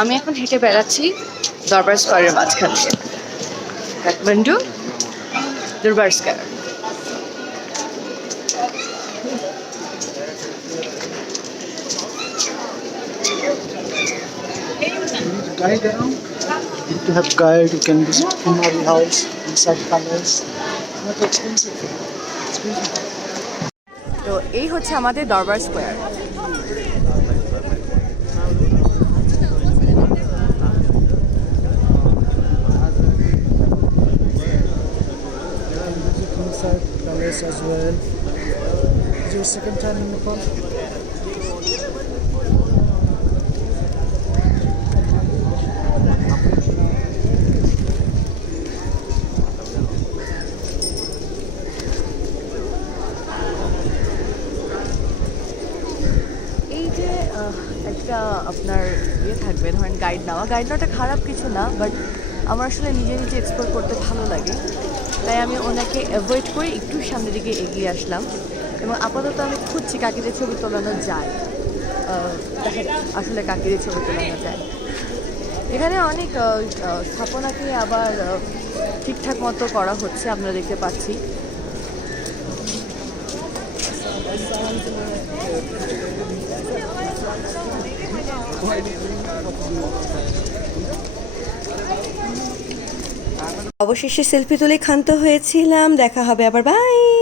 আমি এখন হেঁটে বেড়াচ্ছি দরবার স্কোয়ারের মাঝখান দিয়ে, কাঠমান্ডু দরবার square. Guide around. If you have guide, you can visit Kumari House inside Palace. Not expensive. তো এই হচ্ছে আমাদের দরবার square. Inside Palace as well. Is your second time in Nepal? এই যে একটা আপনার থাকবে, ধরেন গাইড নেওয়াটা খারাপ কিছু না, বাট আমার আসলে নিজে নিজে এক্সপ্লোর করতে ভালো লাগে, তাই আমি ওনাকে অ্যাভয়েড করে একটু সামনের দিকে এগিয়ে আসলাম। এবং আপাতত আমি খুঁজছি কাকিদের ছবি তোলানো যায়, দেখেন আসলে কাকিদের ছবি তোলানো যায়। এখানে অনেক স্থাপনাকে আবার ঠিকঠাক মতো করা হচ্ছে, আপনারা দেখতে পাচ্ছি। অবশেষে সেলফি তুলে ক্ষান্ত হয়েছিলাম। দেখা হবে আবার, বাই।